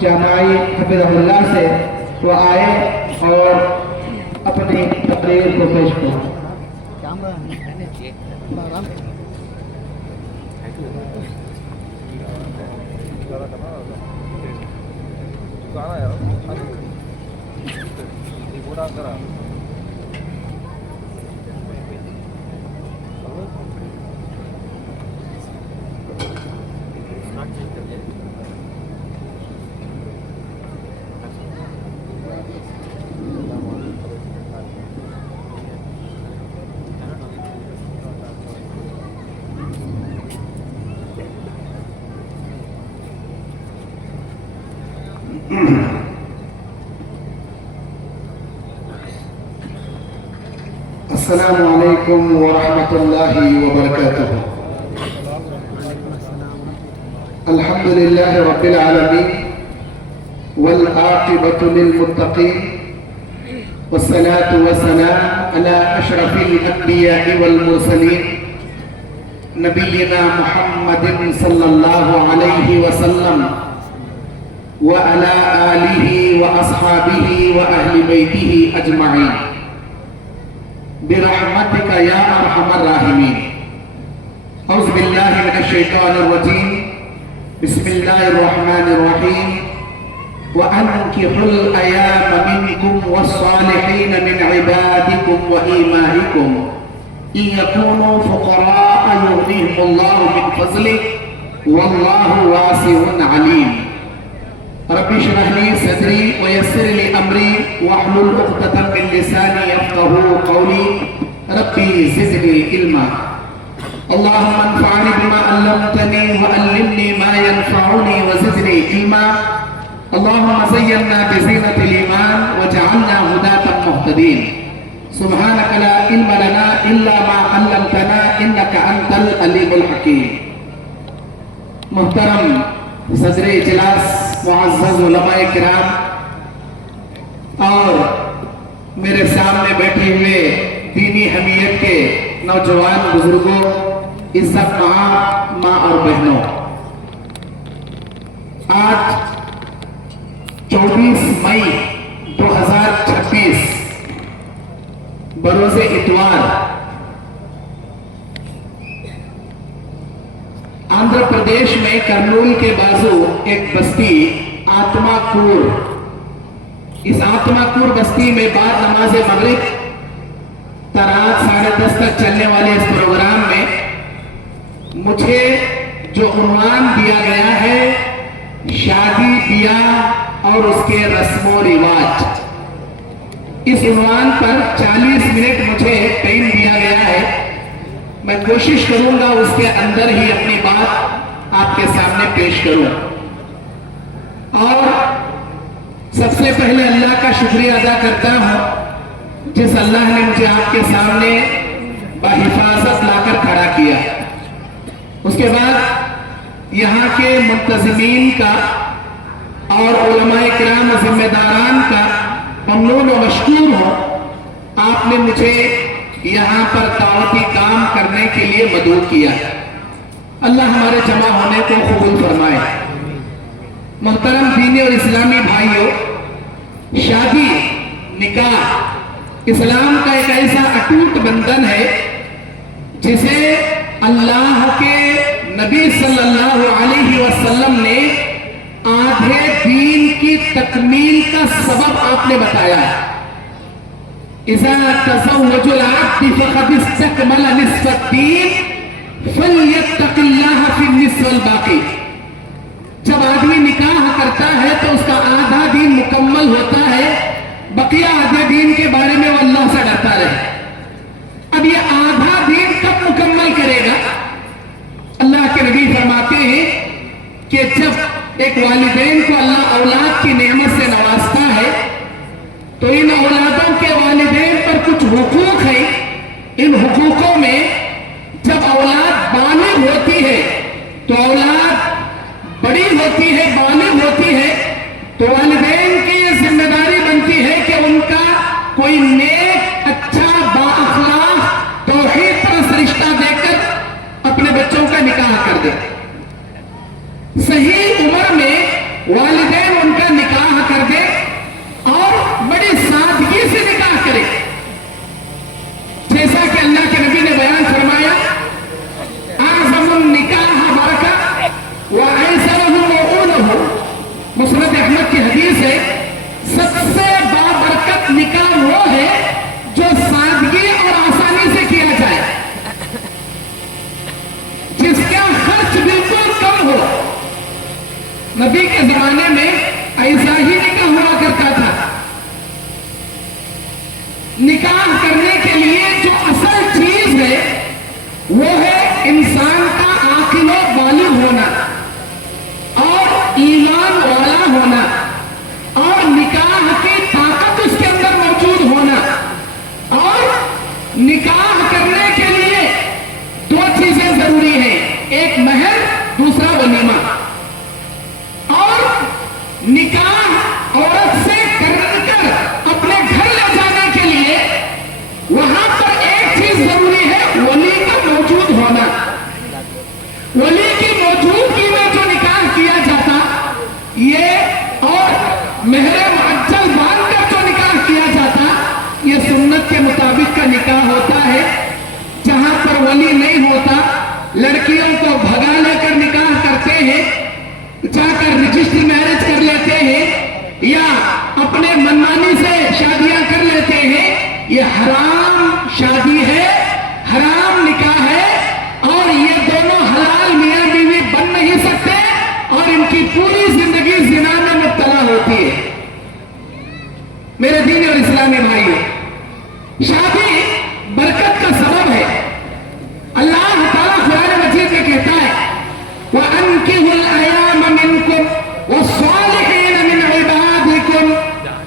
جامعی حفظہ اللہ سے وہ آئے اور اپنی تقریر کو پیش کریں۔ السلام علیکم ورحمۃ اللہ وبرکاتہ۔ الحمد للہ رب العالمین والعاقبۃ للمتقین والصلاة والسلام علی اشرف الانبیاء والمرسلین نبینا محمد صلی اللہ علیہ وسلم وعلى آلہ واصحابہ واہل بیتہ اجمعین برحمتک یا ارحم الراحمین۔ اعوذ باللہ من الشیطان الرجیم، بسم اللہ الرحمن الرحیم۔ وَأَنكِحُوا الْأَيَامَ مِنكُمْ وَالصَّالِحِينَ مِنْ عِبَادِكُمْ وَإِمَائِكُمْ إِنْ يَكُونُوا فُقَرَاءَ يُغْنِهِمُ اللَّهُ مِنْ فَضْلِهِ وَاللَّهُ وَاسِعٌ عَلِيمٌ۔ رب اشرح لي صدري ويسر لي امري واحلل عقدة من لساني يفقهوا قولي ربي زدني علما اللهم انفعني بما علمتني وعلمني ما ينفعني وزدني علما اللهم زينا بزينة الإيمان وجعلنا هداة مهتدين سبحانك لا علم لنا إلا ما علمتنا إنك أنت العليم الحكيم۔ محترم صدر اجلاس، معزز علماء کرام اور میرے سامنے بیٹھے ہوئے دینی حمیت کے نوجوان بزرگوں، عزت ماں اور بہنوں، آج 24 مئی 2026 بروز اتوار آندھرا پردیش میں کرنول کے بازو ایک بستی آتما کور، اس آتما کور بستی میں بعد نماز مغرب رات 10:30 تک چلنے والے اس پروگرام میں مجھے جو عنوان دیا گیا ہے شادی بیاہ اور اس کے رسم و رواج، اس عنوان پر 40 منٹ مجھے ٹائم دیا گیا ہے۔ میں کوشش کروں گا اس کے اندر ہی اپنی بات آپ کے سامنے پیش کروں، اور سب سے پہلے اللہ کا شکریہ ادا کرتا ہوں جس اللہ نے مجھے آپ کے سامنے بحفاظت لا کر کھڑا کیا۔ اس کے بعد یہاں کے منتظمین کا اور علماء کرام و ذمہ داران کا ممنون و مشکور ہوں، آپ نے مجھے یہاں پر دعوتی کام کرنے کے لیے مدعو کیا۔ اللہ ہمارے جمع ہونے کو قبول فرمائے۔ محترم دینی اور اسلامی بھائیوں، شادی نکاح اسلام کا ایک ایسا اٹوٹ بندھن ہے جسے اللہ کے نبی صلی اللہ علیہ وسلم نے آدھے دین کی تکمیل کا سبب آپ نے بتایا ہے۔ اذا تزوج العبد فقد استكمل نصف الدين فليتق الله في النصف الباقي۔ جب آدمی نکاح کرتا ہے تو اس کا آدھا دین مکمل ہوتا ہے، بقیہ آدھے دین کے بارے میں وہ اللہ سے ڈرتا رہے۔ اب یہ آدھا دین کب مکمل کرے گا؟ اللہ کے نبی فرماتے ہیں کہ جب ایک والدین کو اللہ اولاد کی نعمت سے نوازتا ہے تو ان اولادوں کے والدین پر کچھ حقوق ہیں۔ ان حقوقوں میں جب اولاد بالغ ہوتی ہے تو اولاد بڑی ہوتی ہے، بالغ ہوتی ہے، تو والدین کی یہ ذمہ داری بنتی ہے کہ ان کا کوئی نیک، اچھا، با اخلاق، توحید پرست رشتہ دے کر اپنے بچوں کا نکاح کر دے۔ صحیح عمر میں والدین ان है, सबसे बाबरकत निकाह वो है जो सादगी और आसानी से किया जाए, जिसका खर्च बिल्कुल कम हो। नबी के जमाने में ऐसा ही निकाह हुआ करता था। निकाह करने के लिए जो असल चीज है वो है इंसान का आकिल व बालिग होना और ईमान वाला होना और निकाह की ताकत उसके अंदर मौजूद होना। और निकाह करने के लिए दो चीजें जरूरी हैं, एक महर, दूसरा वलीमा। और निकाह औरत से कर अपने घर ले जाने के लिए वहां पर एक चीज जरूरी है, वली का मौजूद होना। वली की मौजूदगी में जो निकाह किया जाता ये, और मेहर मुअज्जल बांधकर जो निकाह किया जाता, ये सुन्नत के मुताबिक का निकाह होता है। जहां पर वली नहीं होता, लड़कियों को भगा लेकर निकाह करते हैं, जाकर रजिस्ट्री मैरिज कर लेते हैं या अपने मनमानी से शादियां कर लेते हैं। ये हराम शादी है, हराम निकाह है, और ये दोनों हलाल मियां बीवी बन नहीं सकते और इनकी पूरी जिंदगी जिना में मुब्तला होती है। मेरे दीनी और इस्लामी भाइयों, शादी बरकत का सबब है। अल्लाह ताला कुरान मजीद में कहता है, वअनकिहुल अयाम मिनकुम वस्सालिहीन मिन इबादिकुम,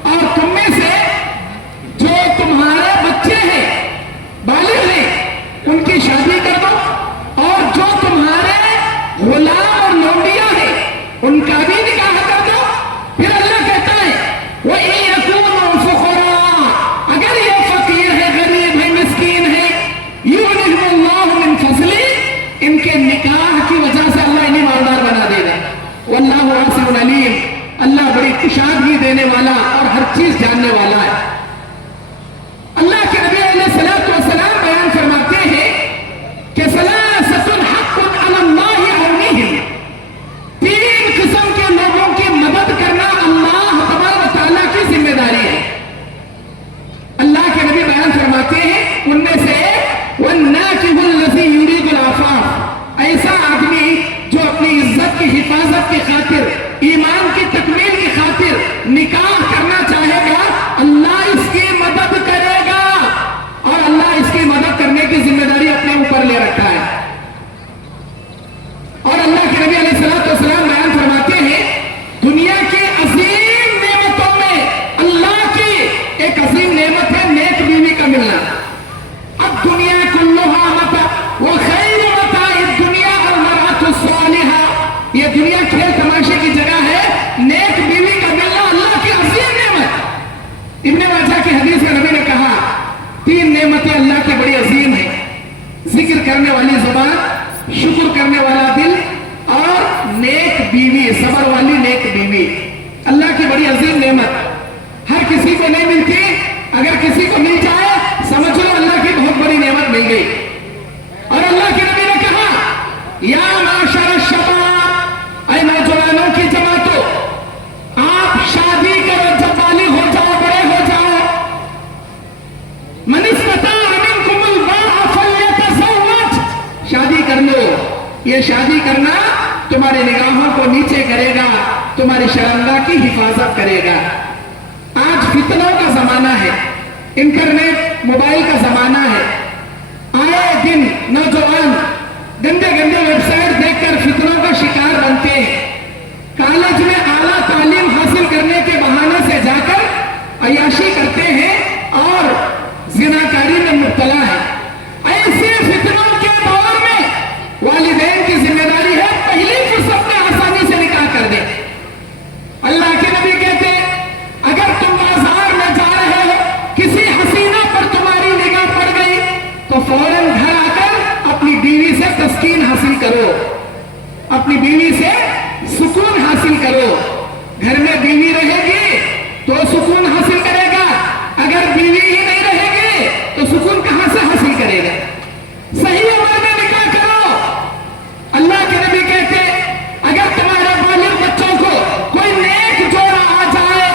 और तुम में से जो तुम्हारे बच्चे हैं, बालिग हैं, उनकी शादी कर दो, और जो तुम्हारे गुलाम और लौंडियां हैं उनका भी निकाह कर दो। फिर अल्लाह कहता है, वइन यकूनु फुकरा, अगर ये फकीर है, गरीब है, मिस्कीन है, युगनिहुल्लाहु मिन फज़ली, इनके निकाह की वजह से अल्लाह इन्हें मालदार बना देगा। वल्लाहु वासिउन अलीम, अल्लाह बड़ी कुशादगी देने वाला और हर चीज जानने वाला है। अल्लाह के नबी अलैहिस्सलातु वस्सलाम बयान फरमाते हैं कि सलासतुन हक़्क़ुन अलल्लाहि औनिहिम, तीन किस्म के लोगों की मदद करना अल्लाह तबारक व तआला की जिम्मेदारी है। अल्लाह के नबी बयान फरमाते हैं, उनमें से वन्नाकिहुल लज़ी युरीदुल आफ़ाफ़, ऐसा आदमी जो अपनी इज्जत की हिफाजत की खातिर, ईमान की तकमील की खातिर निकाह करना चाहेगा, अल्लाह इसकी मदद करेगा, और अल्लाह इसकी मदद करने की जिम्मेदारी अपने ऊपर ले रखा है। और अल्लाह के नबी अलैहिस्सलातु वस्सलाम बयान फरमाते हैं, दुनिया की अजीम नेमतों में अल्लाह की एक अजीम नेमत है नेक बीवी का मिलना। अब दुनिया कुल्लुहा मता व खैर मताइ दुनिया अल मरअतु सालिहा, ये दुनिया खेल तमाशे की जगह है, नेक बीवी का मिलना अल्लाह की अजीम नेमत। इब्ने माजा की हदीस में नबी ने कहा, तीन नेमतें अल्लाह की बड़ी अजीम है, जिक्र करने वाली जुबान, शुक्र करने वाला दिल, और नेक बीवी, सबर वाली नेक बीवी। अल्लाह की बड़ी अजीम नेमत, हर किसी को नहीं मिलती। अगर किसी को मिल जाए समझ लो अल्लाह की बहुत बड़ी नेमत मिल गई। और अल्लाह के नबी ने कहा, या माशर शबाब, ऐ नौजवानों की जमातो, आप शादी करो, जब बालिग हो जाओ, बड़े हो जाओ। मन इस्तताअ मिनकुमुल बाअ फल्यतज़व्वज, शादी कर लो। ये शादी करना तुम्हारे निगाहों को नीचे करेगा, तुम्हारी शर्मगाह की हिफाजत करेगा। आज फितनों का जमाना है, इंटरनेट मोबाइल का जमाना है। आए दिन नौजवान गंदे गंदे वेबसाइट देखकर फितनों का शिकार बनते हैं। कॉलेज में आला तालीम हासिल करने के बहाने से जाकर अय्याशी करते हैं और जिनाकारी में मुब्तला है। ऐसे फितनों के दौर में वालिदैन की जिम्मेदारी है, पहली फुर्सत में आसानी से निकाह कर दे। अल्लाह के नबी कहते हैं, अगर तुम बाजार में जा रहे हो, किसी हसीना पर तुम्हारी निगाह पड़ गई, तो फौरन घर आकर अपनी बीवी से तस्कीन हासिल करो, अपनी बीवी से सुकून हासिल करो। घर में बीवी रहेगी तो सुकून हासिल करेगा, अगर बीवी ही नहीं रहेगी तो सुकून कहां से हासिल करेगा। सही उम्र में निकाह करो। अल्लाह के नबी कहते, अगर तुम्हारे बालिग बच्चों को कोई नेक जोड़ा आ जाए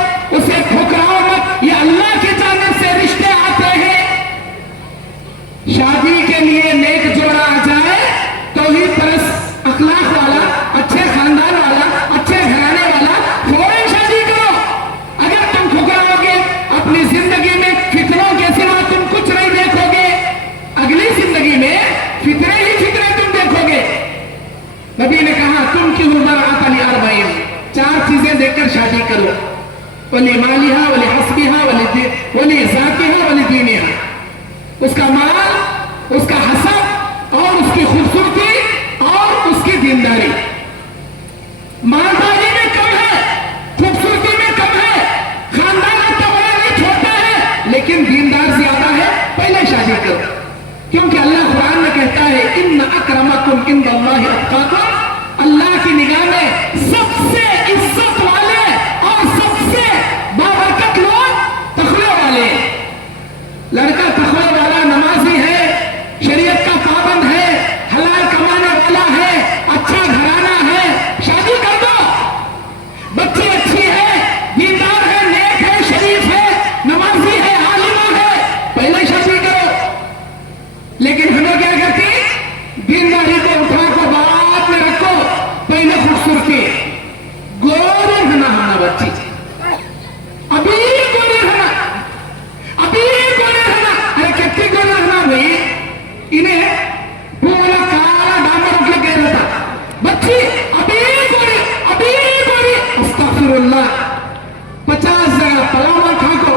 چیزیں دے کر شادی کرو، وَلِمَالِهَا وَلِحَسْبِهَا وَلِذَاتِهَا وَلِدِينِهَا، اس کا مال، اس کا حسب اور اس کی خوبصورتی اور اس کی دینداری۔ مالداری میں کم ہے، خوبصورتی میں کم ہے، خاندان کا بڑا نہیں چھوٹا ہے، لیکن دیندار زیادہ ہے، پہلے شادی کرو، کیونکہ اللہ قرآن میں کہتا ہے ان اکرمکم عند اللہ اتقاکم، اللہ کی نگاہ میں سب سے عزت والے اور سب سے بابرکت لوگ تقوی والے۔ لڑکا تقوی والا نمازی ہے، شریعت کا پابند ہے، حلال کمانے والا ہے، اچھا گھرانہ ہے، شادی کر دو۔ بچی اچھی ہے، دیندار ہے، نیک ہے، شریف ہے، نمازی ہے، عالمہ ہے، پہلے شادی کرو۔ لیکن ہمیں کیا کہتی؟ دینداری کو اٹھا کو بعد میں رکھو، پہلے خوبصورتی۔ گورے ہونا ہونا بچی، ابھی گورے ہونا، ابھی گورے ہونا۔ ارے کتنی گورے ہونا بھائی، انہیں پورا کالا ڈامر اٹھ کے کہہ رہا تھا، بچی ابھی گوری، ابھی گوری۔ استغفر اللہ، 50 جگہ پلاؤ کھا کو،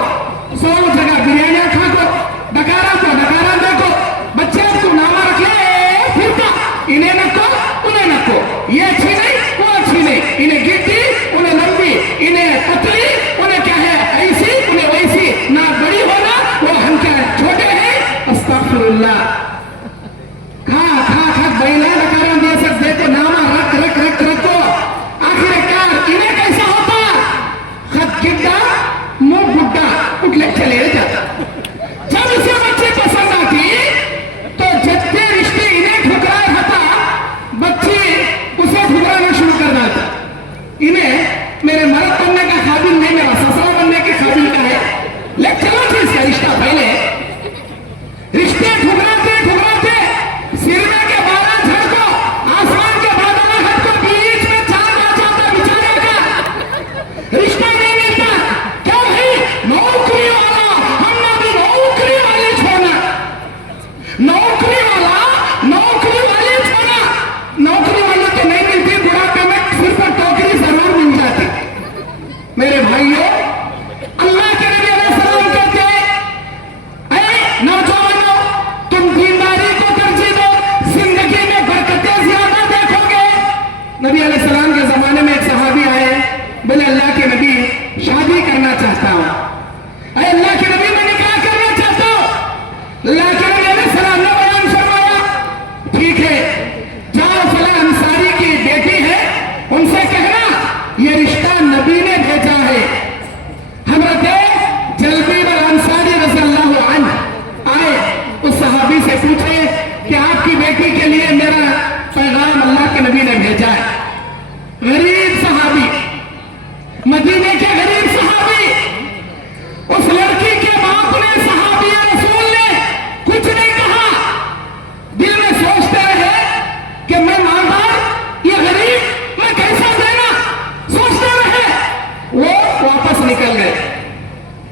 100 جگہ بریانیاں کھا کو، ڈکارا کو ڈکارا دیکھو، بچے کو نامہ رکھ لے پھرتا، انہیں نکو انہیں نکو، یہ اچھی نہیں وہ اچھی نہیں، انہیں گٹی انہیں لمبی، انہیں پتلی انہیں کیا ہے ایسی انہیں ویسی، نہ بڑی ہونا وہ ہم کیا چھوٹے ہیں۔ استغفر اللہ، کھا کھا کھا بیلا ڈکارا دے سکتے دیکھو، نامہ رکھ رکھ رکھ رکھو، آخر کار انہیں کیسا ہوتا؟ خط گڈا منہ گڈا اٹھ لے چلے جاتا۔ جب اسے بچے پسند آتی تو جتنے رشتے انہیں ٹھکرائے ہوتا، بچے اسے ٹھکرانا شروع کر دیتا۔ انہیں میرے مرد بننے کا قابل نہیں، میرا سسرا بننے کے قابل کا ہے، لیکن چلو چیز کا رشتہ پہلے۔ رشتے ٹھکراتے ٹھکراتے سرنے کے بارہ جھڑکو، آسمان کے بادل ہٹ کو، بیچ میں چاند آ جاتا بیچارے کا، رشتہ نہیں ملتا۔ کیا بھائی نوکری والا، ہم نے بھی نوکری والے چھوڑنا، نوکری والا نوکری والے چھوڑنا، نوکری والے تو نہیں ملتی، بڑھاپے میں صرف ٹوکری ضرور مل جاتی۔ میرے بھائیوں، اللہ کے نبی علیہ السلام کہتے ہیں اے نوجوانوں، تم دینداری کو ترجیح دو، زندگی میں برکتیں زیادہ دیکھو گے۔ نبی علیہ السلام کے زمانے میں ایک صحابی آئے، بولے اللہ کے نبی شادی کرنا چاہتا ہوں۔ اے اللہ کے نبی میں نکاح کرنا چاہتا ہوں۔ اللہ کے نبی علیہ السلام نے بیان فرمایا ٹھیک ہے، جاؤ فلاں انصاری کی بیٹی ہے، ان سے کہنا یہ رشتہ نبی نے بھیجا ہے۔ حضرت جلبیب الانصاری رضی اللہ عنہ آئے، اس صحابی سے پوچھے کہ آپ کی بیٹی کے لیے میرا پیغام اللہ کے نبی نے بھیجا ہے۔ غریب صحابی، مدینے کے غریب صحابی، اس لڑکی کے باپ نے، صحابی رسول نے کچھ نہیں کہا، دل میں سوچتے رہے کہ میں مالدار، یہ غریب، میں کیسا دینا، سوچتے رہے۔ وہ واپس نکل گئے۔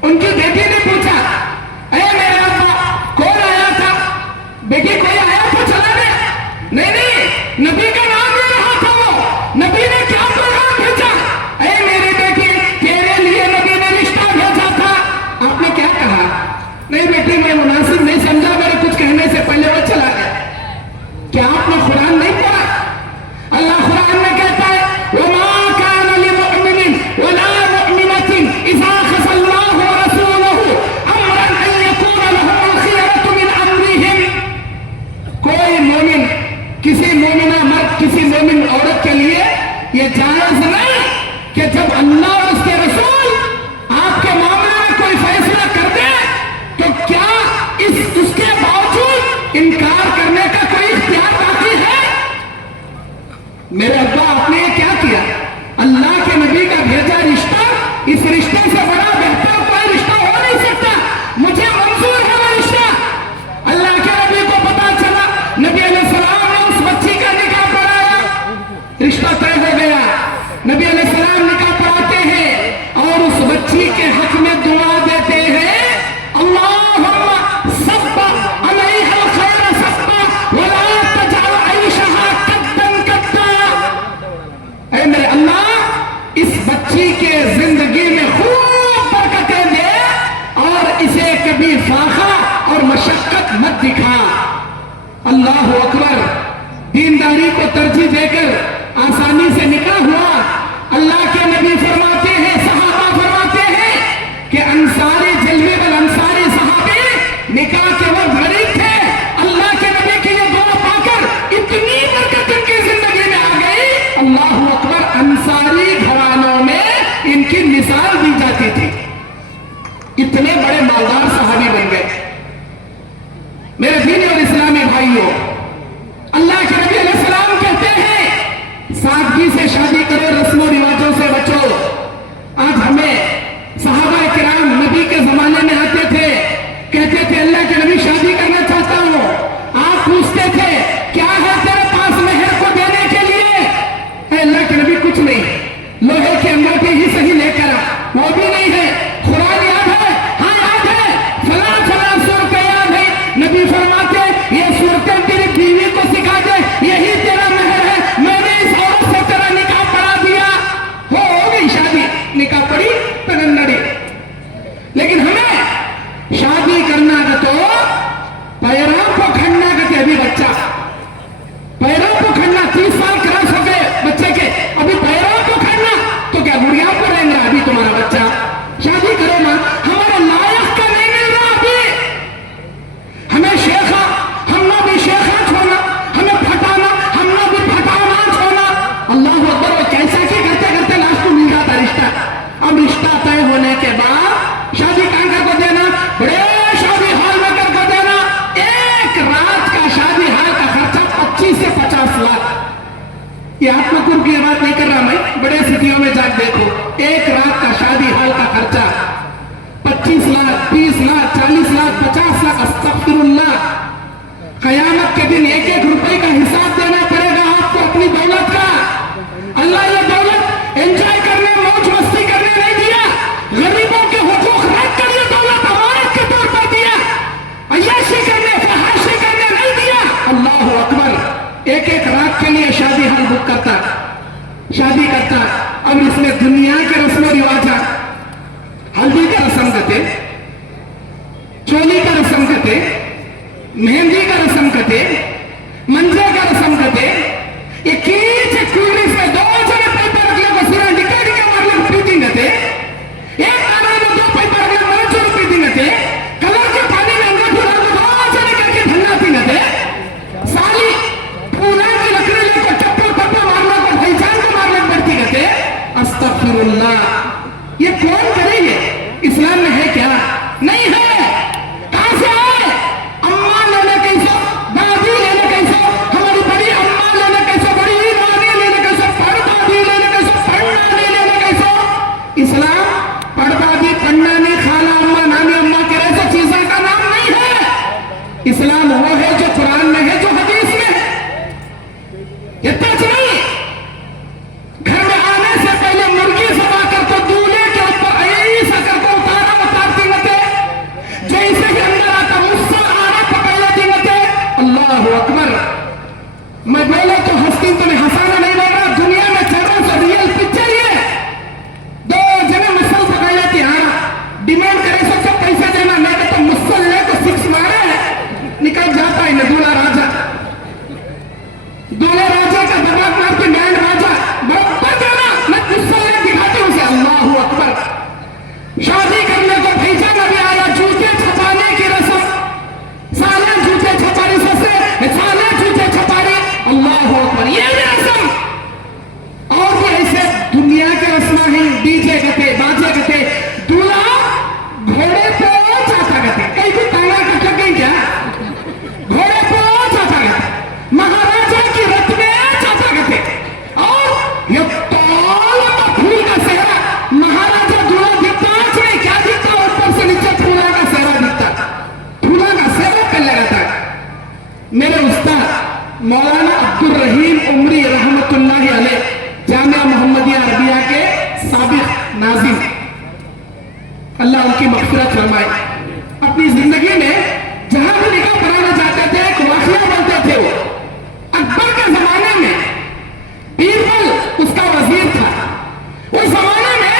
ان کی بیٹی نے پوچھا اے میرے ابا کون آیا تھا؟ بیٹی کوئی آیا تھا چلا گیا؟ نہیں نہیں، نبی کا نام لے رہا تھا، وہ نبی نے کیا پیغام بھیجا؟ اے میری بیٹی، تیرے لیے نبی نے رشتہ بھیجا تھا۔ آپ نے کیا کہا؟ نہیں بیٹی میں مناسب نہیں سمجھا، میرے کچھ کہنے سے پہلے وہ چلا گیا۔ کیا آپ نے قرآن نہیں پڑھا؟ اللہ قرآن میں کہتا ہے وَمَا كَانَ لِمُؤْمِنٍ وَلَا مُؤْمِنَةٍ إِذَا قَضَى اللَّهُ وَرَسُولُهُ أَمْرًا أَن يَكُونَ لَهُمُ الْخِيَرَةُ مِنْ أَمْرِهِمْ۔ کوئی مومن، کسی مومنہ مرد، کسی مومن عورت کے لیے یہ جائز نہیں کہ جب اللہ اور اس کے رسول آپ کے معاملے میں کوئی فیصلہ کر دے تو کیا اس کے باوجود انکار کرنے کا کوئی اختیار باقی ہے؟ میرے ابا آپ نے یہ کیا کیا؟ اللہ کے نبی کا بھیجا رشتہ، اس رشتے سے بڑا بہتر کوئی رشتہ ہو نہیں سکتا، مجھے منظور ہے وہ رشتہ۔ اللہ کے نبی کو پتا چلا، نبی علیہ السلام نے اس بچی کا نکاح پڑھایا، رشتہ طے ہو گیا۔ نبی علیہ السلام نکاح پڑھاتے ہیں اور اس بچی کے حق میں دعا دیتے ہیں اللہم صب علیہ الخیر صبا ولا تجعل عیشہا کدا کدا۔ اے میرے اللہ، اس اسی کے زندگی میں خوب برکتیں دے اور اسے کبھی فاقہ اور مشقت مت دکھا۔ اللہ اکبر۔ دینداری کو ترجیح دے کر آسانی سے نکاح ہوا۔ اللہ کے نبی فرماتے ہیں، صحابہ فرماتے ہیں کہ انصاری جلوے والانصاری صحابی نکاح کے وقت غریب تھے، اللہ کے نبی کی یہ دعا پا کر اتنی برکت ان کی زندگی میں آ گئی، اللہ اکبر، انصاری گھرانوں میں ان کی مثال دی جاتی تھی، اتنے بڑے مالدار صحابی بن گئے۔ میرے دینی اور اسلامی بھائیوں، اللہ کے نبی علیہ السلام کہتے ہیں سادگی سے شادی کرو، رسم و رواجوں سے بچو۔ آج ہمیں صحابہ کرام نبی کے زمانے میں آتے تھے، کہتے تھے اللہ کے نبی شادی کرنا چاہتا ہوں، آپ پوچھتے تھے کیا ہے تیرے پاس مہر کو دینے کے لیے؟ اے اللہ کے نبی کچھ نہیں، لوہے کی انگوٹھی ہی صحیح لے کر وہ بھی نہیں ہے، قرآن یاد ہے؟ ہاں یاد ہے، فلاں فلاں صورتیں یاد ہے، نبی فرماتے یہ صورتیں تیری بیوی کو سکھا دے، یہی تیرا مہر ہے، میں نے اس عورت سے تیرا نکاح پڑھا دیا، ہو گئی شادی، نکاح پڑھی پننڑی۔ لیکن ہمیں شادی کرنا کا تو پیروں کو کھڑنا کا ابھی بچہ، پیروں کو کھڑنا 30 سال کراس ہو گئے بچے کے، ابھی پیروں کو کھڑنا تو کیا گڑیا پر رہیں گا ابھی تمہارا بچہ؟ شادی کرو نا، ہمارے لائق کا نہیں مل رہا ابھی، ہمیں شیخا، ہم نہ بھی شیخا چھوڑنا، ہمیں پھٹانا، ہم نہ بھی پھٹانا چھوڑنا۔ اللہ اکبر، وہ کیسا کی کرتے کرتے لاسٹ کو مل جاتا رشتہ۔ اب رشتہ طے ہونے کے بعد شادی کانکا کو دینا، بڑے شادی ہال میں کر کو دینا، ایک رات کا شادی ہال کا خرچہ 25 سے 50 لاکھ۔ یہ آپ کو کی بات نہیں کر رہا میں، بڑے سٹیوں میں جا کے دیکھو، ایک رات کا شادی ہال کا خرچہ 25 لاکھ، 20 لاکھ، 40 لاکھ، 50 لاکھ، استغفر اللہ۔ قیامت کے دن ایک ایک روپے کا حساب دینا پڑے گا آپ کو اپنی دولت کا۔ اللہ یہ دولت انجوائے کرنے، موج مستی کرنے نہیں دیا، غریبوں کے حقوق رکھ کر یہ دولت امانت کے طور پر دیا، عیاشی کرنے، فحاشی کرنے نہیں دیا۔ اللہ اکبر، ایک ایک رات کے لیے شادی ہال بک کرتا، شادی کرتا۔ اب اس میں دنیا کے رسم و رواجات، ہلدی کا رسم کرتے، چولی کا رسم کرتے، مہندی کا رسم کرتے، منجے کا رسم کرتے، یہ کیچ کولڈ میں 2 جنے پیپر اگلے کو سیرا ڈکاڑی کے مارلے پیٹنگ کرتے، ایک آنے میں 2 پیپر اگلے مرچ اور پیٹنگ کرتے، کلر کے پانی میں انگوٹھی ڈال کے 2 جنے کر کے دھننا پی کرتے، سالی پولا کی لکڑی لے کو ٹپو ٹپو مارنا کو بھائی جان کو مارنے پڑتی کرتے۔ استغفر اللہ، یہ کون کرے؟ یہ اسلام میں ہے کیا؟ نہیں ہے۔ کہاں سے آئے؟ اماں لینے کیسے، دادی لینے کیسے، ہماری بڑی اماں لینے کیسے، بڑی نانی لینے کیسے، پڑ دادی لینے کیسے، پڑ نانی لینے کیسے۔ اسلام پڑ دادی، پڑ نانی، خالہ اماں، نانی اماں کے ایسے چیزوں کا نام نہیں ہے۔ اسلام وہ ہے جو قرآن میں ہے، جو حدیث میں ہے۔ اتنا نہیں، گھر میں آنے سے پہلے مرغی ذبح کر تو دولہے کے اوپر ایسا کر کے اتارتی نتے، جیسے ہی اندر آتا مسل آنا پکڑ لیتی نتے۔ اللہ اکبر، میں بولے تو ہستی تو میں ہنسانا نہیں بول رہا، دنیا میں چل رہا سا ریئل پکچر یہ 2 جنے مسل پکڑ لیتی، ہاں ڈیمانڈ کرے سب کو پیسہ دینا، میں کہتا مسل لے تو 6 مارے نکل جاتا ہے دولہا راجا، دولہے راجا کا دباغ مار کے بینڈ راجا برابر دینا، میں مسل لے دکھاتی ہوں سے۔ اللہ اکبر، شادی کرنے کو بھیجا نبی آیا، جوتے چھپانے کی رسم، سالے جوتے چھپاری سے سالے جوتے چھپاری، اللہ اکبر، یہ بھی رسم۔ اور بھی ایسے دنیا کے رسم ہیں، ڈی جے کہتے، باجے کہتے، دولہا گھوڑے پہ چاہتا کہتے، کئی بھی تانگا کٹ گئی کیا، گھوڑے پہ چاہتا کہتے، مہاراجا کی رت میں چاہتا کہتے، اور یہ تولہ پھول کا سہرا، مہاراجا دولہا دکھتا نہیں، کیا دکھتا، اوپر سے نیچے پھولا کا سہرا دکھتا، پھولا کا سہرا پہ لگاتا۔ میرے استاد مولانا عبدالرحیم عمری رحمت اللہ علیہ، جامعہ محمدیہ عربیہ کے سابق ناظم، اللہ ان کی مغفرت فرمائے، اپنی زندگی میں جہاں بھی نکاح پڑھانا چاہتے تھے ایک واقعہ بولتے تھے۔ وہ اکبر کے زمانے میں بیربل اس کا وزیر تھا، اس زمانے میں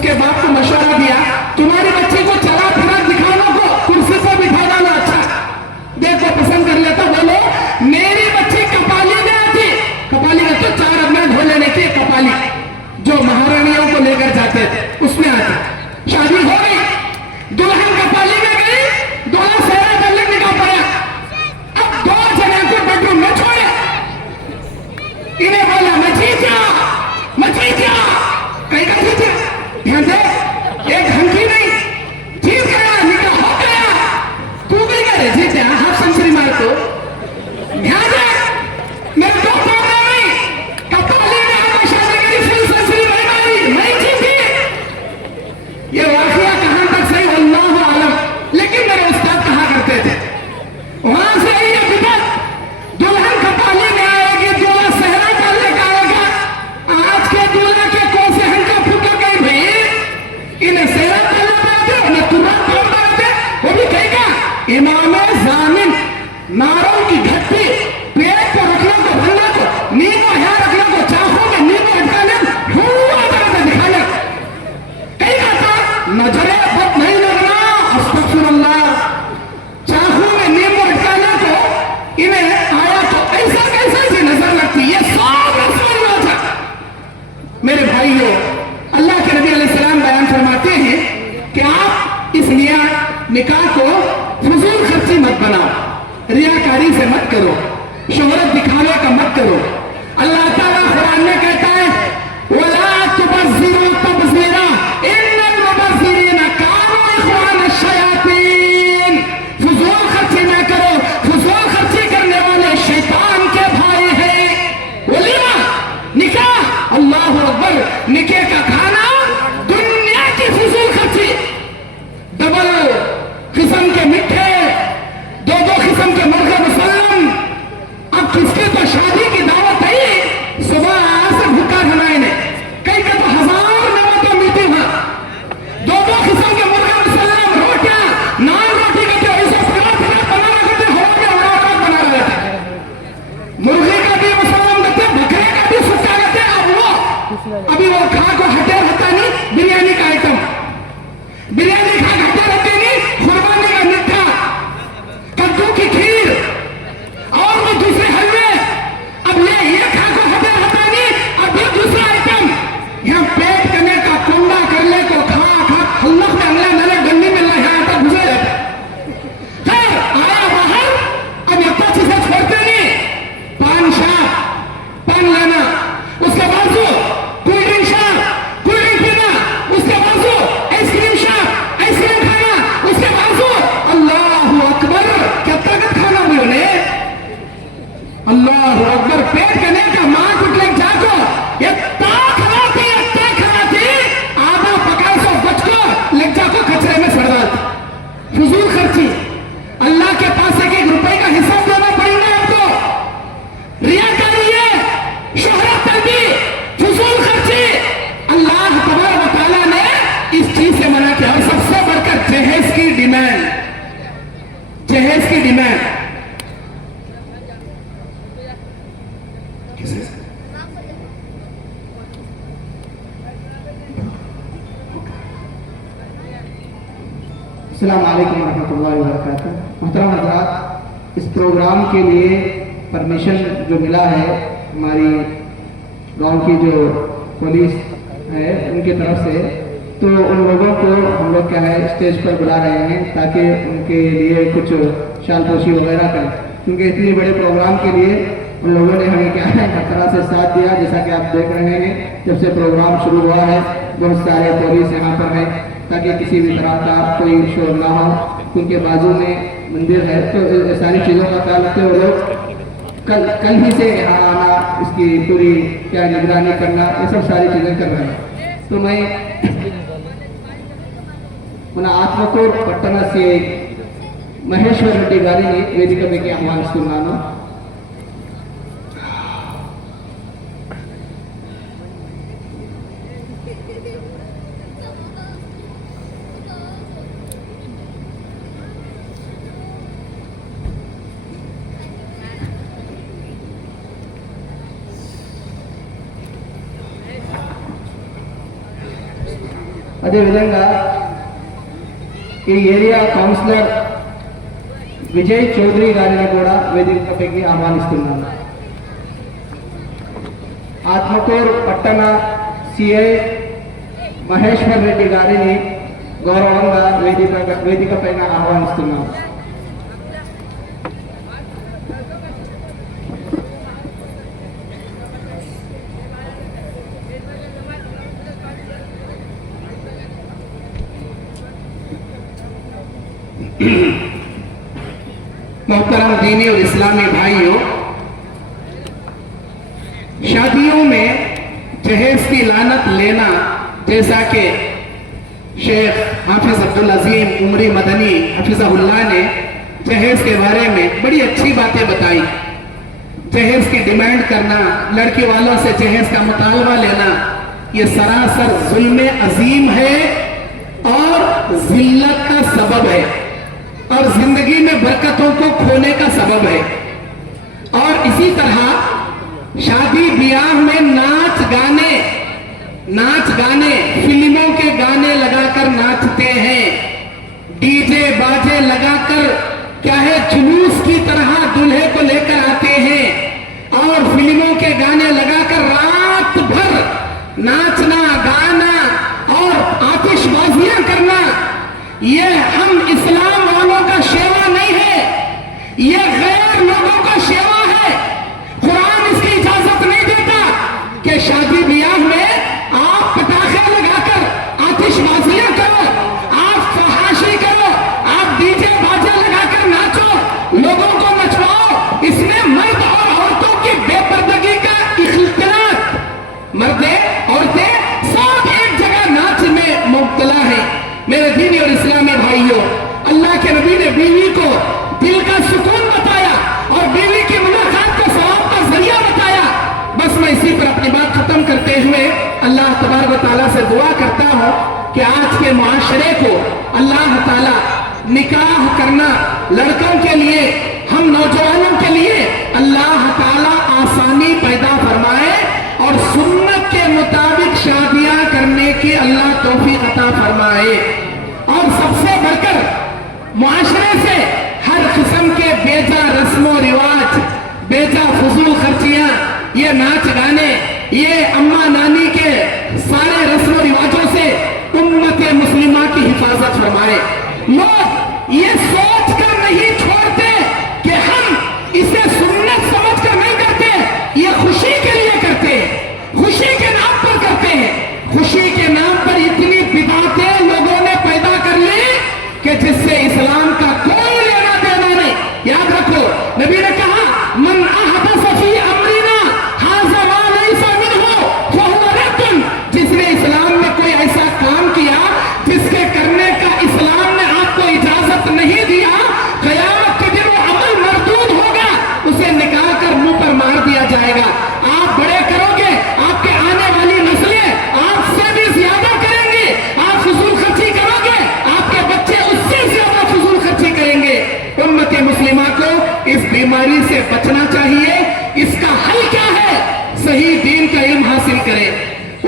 उसके बाप को मशवरा दिया, तुम्हारी बच्ची को चला फिरा दिखाने को कुर्सी पर बिठा डालो, अच्छा देखो पसंद कर लेता। बोलो मेरी बच्ची कपाली में आती, कपाली में तो 4 अदना ढो लेने की कपाली जो महारानियों को लेकर जाते थे उसमें आती। शादी हो गई, दुल्हन कपाली में गई, दूल्हा सेहरा करने निकाल पड़ा। अब 2 जने को बेडरूम में छोड़े, इन्हें बोला मचीचा मचीचा, कहीं का चीचा ध्यान दे, एक हंकी नहीं, चीज गया, निकाह हो गया, तू भी करे चीचा, हाथ संसरी मार तो ध्यान दे, मेरे 2 प्रॉब्लम नहीं, कपाली में आकर शादी करी, फिर संसरी नहीं चीची। ये वाकया कहां तक सही अल्लाह आलम, लेकिन मेरे उस्ताद कहा करते थे वहां से ये बिदअत, दुल्हन कपाली में आएगी, दूल्हा सेहरा डालने का आएगा। आज के दूल्हा के कौन से हंका फूका गई भाई, इन्हें सेहरा डालना पड़ते, उन्हें तुरंत तोड़ डालते, वो भी कहेगा इमाम जामिन नारों की घट्टी पेट को रखने को, भरने को, नींद को यहाँ रखने को, चाहों में नींद को हटाने हुआ तरह दिखाने, कहीं का था नजरे बद नहीं लगना, अस्तगफिरुल्लाह, चाहों में नींद को हटाने को इन्हें आया तो ऐसा कैसा सी नजर लगती, ये सब रसूल था। मेरे भाइयों, अल्लाह के नबी अलैहिस्सलाम बयान फरमाते हैं कि आप इस निकाह को फजूल खर्ची मत बनाओ, रियाकारी से मत करो, शोहरत दिखाने का मत करो। अल्लाह ताला कुरान में कहता है वला तुबज़िरू तबज़ीरा इन्नल मुबज़्ज़िरीना कानू इख़वान अश-शयातीन, फजूल खर्ची ना करो, फजूल खर्ची करने वाले शैतान के भाई हैं। वलीमा निकाह, अल्लाहु अकबर, निकाह का खाना दुनिया की फजूल खर्ची, डबल किस्म के मिठे, 2 किस्म के मुर्गा मुसल्लम। अब किसके तो शादी की दावत है, सुबह से भूखा खाना ने, कई का तो 1000 नेमतें मिलती हैं, 2 किस्म के मुर्गा मुसल्लम, रोटियां, नान रोटी का जो ऐसा फला बना करते, हवा में उड़ाकर बना रहे थे, मुर्गे का भी मुसल्लम करते, बकरे का भी सुक्का करते। अब वो अभी वो खा को हटे रहता नहीं, बिरयानी का आइटम, बिरयानी खा हटे रहते नहीं, कुर्बानी का मिठा, कद्दू की खीर और वो दूसरे हलवे, अब ये खा को हटे रहता नहीं, अब ये दूसरा आइटम, यहाँ पेट करने का कुंडा करने को खा हल्लक में अगला नले गंदी में यहाँ आता घुसे जाता। खैर आया बाहर, अब इतना चीजें छोड़ते नहीं, पान शाप, पान लेना, उसके बाजू कोल्ड ड्रिंक शाप, कोल्ड ड्रिंक पीना, उसके बाजू आइसक्रीम शाप, आइसक्रीम खाना, उसके बाजू अल्लाहु अकबर, क्या ताकत खाना भी उन्हें, अल्लाहु अकबर, पेट करने का मां कुछ लग जाको, ये खिलाती, आधा पकाए सो बचको लग जाको कचरे में सड़ जाती, फजूल खर्ची। अल्लाह के पास एक रुपए का हिसाब देना पड़ेगा आपको, रियाकारी है, शोहरत तलबी, फजूल खर्ची। अल्लाह तबारक व तआला ने इस चीज से मना किया। और सबसे बढ़कर जहेज की डिमांड, जहेज की डिमांड अस्सलाम वालेकुम रहमतुल्लाहि व बरकातहू। मुहतरम हज़रात, इस प्रोग्राम के लिए परमिशन जो मिला है हमारी गांव की जो पुलिस है उनकी तरफ से, तो उन लोगों को हम लोग क्या है स्टेज पर बुला रहे हैं ताकि उनके लिए कुछ शालपोशी वगैरह करें, क्योंकि इतने बड़े प्रोग्राम के लिए उन लोगों ने हमें क्या है हर तरह से साथ दिया। जैसा कि आप देख रहे हैं, जब से प्रोग्राम शुरू हुआ है बहुत सारे पुलिस यहाँ पर है ताकि किसी भी तरह का कोई शोर ना हो, उनके बाजू में मंदिर है, तो सारी चीज़ों का ख्याल रखते हुए लोग कल ही से यहाँ आना, इसकी पूरी क्या निगरानी करना, ये सब सारी चीज़ें कर रहे हैं। तो मैं మన ఆత్మకూరు పట్టణ సిఐ మహేశ్వర్ రెడ్డి గారిని వేదిక మీదకి ఆహ్వానిస్తున్నాను. అదేవిధంగా ఈ ఏరియా కౌన్సిలర్ విజయ్ చౌదరి గారిని కూడా వేదికపైకి ఆహ్వానిస్తున్నాను. ఆత్మకూరు పట్టణ సిఐ మహేశ్వర్ రెడ్డి గారిని గౌరవంగా వేదిక పైన ఆహ్వానిస్తున్నాం. मोहतरम दीनी और इस्लामी भाइयों, शादियों में जहेज की लानत लेना, जैसा कि शेख हाफिज अब्दुल अजीम उमरी मदनी हफिज़हुल्लाह ने जहेज के बारे में बड़ी अच्छी बातें बताई। जहेज की डिमांड करना, लड़की वालों से जहेज का मुतालबा लेना, ये सरासर जुल्म अजीम है और जिल्लत का सबब है और जिंदगी में बरकतों को खोने का सबब है। और इसी तरह शादी ब्याह में नाच गाने फिल्मों के गाने लगाकर नाचते हैं, डीजे बाजे लगाकर क्या है जुलूस की तरह दूल्हे को लेकर आते हैं और फिल्मों के गाने लगाकर रात भर नाचना गाना और आतिशबाजियां करना, ये हम इस्लाम वालों का सेवा नहीं है, ये गैर लोगों का सेवा है। कुरान इसकी इजाजत नहीं देता कि शादी ब्याह में आप पटाखे लगाकर आतिशबाजियां करो, आप फहाशी करो, आप डीजे बाजे लगाकर नाचो, लोगों को नचवाओ। इसमें मर्द और औरतों की बेपर्दगी का इख्तिलात, मर्दे औरतें सब एक जगह नाच में मुब्तला है। मेरे दीनी और इस्लामी भाइयों, अल्लाह के नबी ने बीवी को दिल का सुकून बताया और बीवी की मुलाकात को सवाब का जरिया बताया। बस मैं इसी पर अपनी बात खत्म करते हुए अल्लाह तबारक व तआला से दुआ करता हूँ कि आज के मुआशरे को अल्लाह ताला निकाह करना लड़कों के लिए, हम नौजवानों के लिए अल्लाह ताला आसानी पैदा फरमाए और सुन्नत के मुताबिक शादियां करने की अल्लाह तौफीक अता फरमाए। और सबसे बढ़कर मुआशरे से हर किस्म के बेजा रस्मों रिवाज, बेजा फजूल खर्चियां, ये नाच गाने, ये अम्मा नानी के सारे रस्मों रिवाजों से उम्मत मुस्लिमा की हिफाजत फरमाए। लोग ये सोच कर नहीं छोड़ते कि हम इसे सुन्नत समझ कर नहीं करते, ये खुशी के लिए करते हैं, खुशी के नाम पर करते हैं। खुशी के नाम पर इतनी बिदातें लोगों ने पैदा कर ली कि जिससे इस्लाम का कोई लेना देना नहीं। याद रखो, नबी ने कहा मन अहदस फी अमरिना हाज़ा मा लैसा मिन्हु फहुव रद्दुन, जिसने इस्लाम में कोई ऐसा काम किया जिसके करने का इस्लाम ने आपको इजाजत नहीं दिया, क़यामत के दिन वो अमल मरदूद होगा, उसे निकाल कर मुंह पर मार दिया जाएगा। आप बड़े करोगे, आपके आने वाली नस्लें आपसे भी ज्यादा करेंगे, आप फजूल खर्ची करोगे, आपके बच्चे उससे ज्यादा फजूल खर्ची करेंगे। उम्मत मुस्लिमा को इस बीमारी से बचना चाहिए। इसका हल क्या है? सही दीन का इल्म हासिल करें,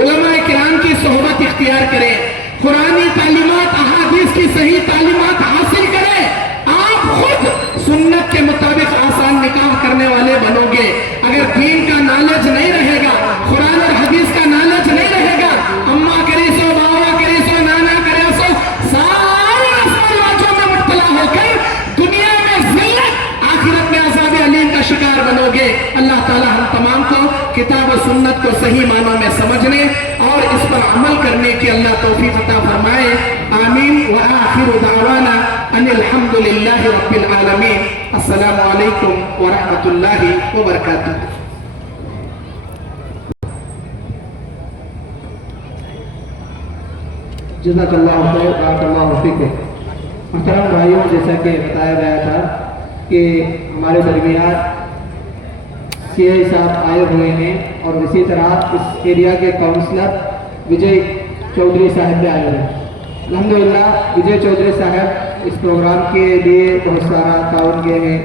उलमा किराम की सोहबत इख्तियार करें, कुरानी तालीमात अहादीस की सही तालीमात हासिल करें। आप खुद सुन्नत के मुताबिक आसान निकाह करने वाले बनोगे। अगर दीन का नॉलेज नहीं रहेगा, कुरान और हदीस का नॉलेज नहीं रहेगा, अम्मा करे सो, बाबा करे सो, नाना करे सो, सारे रस्म रिवाजों में मुब्तला होकर दुनिया में जिल्लत, आखिरत में अज़ाब अलीम का शिकार बनोगे। अल्लाह ताला हम तमाम को किताब और सुन्नत को सही मानों में समझने और इस पर अमल करने की अल्लाह तौफीक अता फरमाए। आमीन व आखिरु दावाना अनिल हम्दुलिल्लाहि रब्बिल आलमीन। अस्सलामु अलैकुम व रहमतुल्लाहि व बरकातुहू। जज़ाकल्लाहु खैर, बारकल्लाहु फीकुम। मुहतरम भाइयों, जैसा कि बताया गया था कि हमारे दरमियान सीआई साहब आए हुए हैं और इसी तरह इस एरिया के काउंसलर विजय चौधरी साहब भी आए हुए हैं। अल्हम्दुलिल्लाह विजय चौधरी साहब इस प्रोग्राम के लिए बहुत सारा ताउन किए हैं,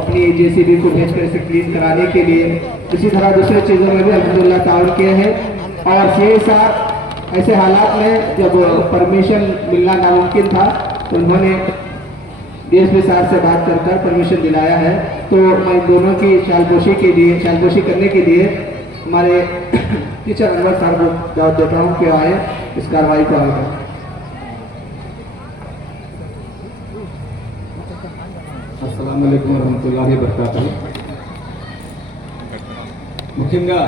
अपनी जेसीबी को भेजकर इसे क्लीन कराने के लिए, इसी तरह दूसरे चीज़ों में भी अल्हम्दुलिल्लाह ताउन किए हैं। और सीआई साहब ऐसे हालात में जब परमिशन मिलना नामुमकिन था तो उन्होंने डीएसपी साहब से बात कर परमिशन दिलाया है। तो मैं दोनों की शालपोशी करने के लिए हमारे टीचर अनवर साहब को दावत देता हूँ कि आए इस कार्रवाई को आगे। అస్సలాము అలైకుం వరహమతుల్లాహి వబరకాతుహు. ముఖ్యంగా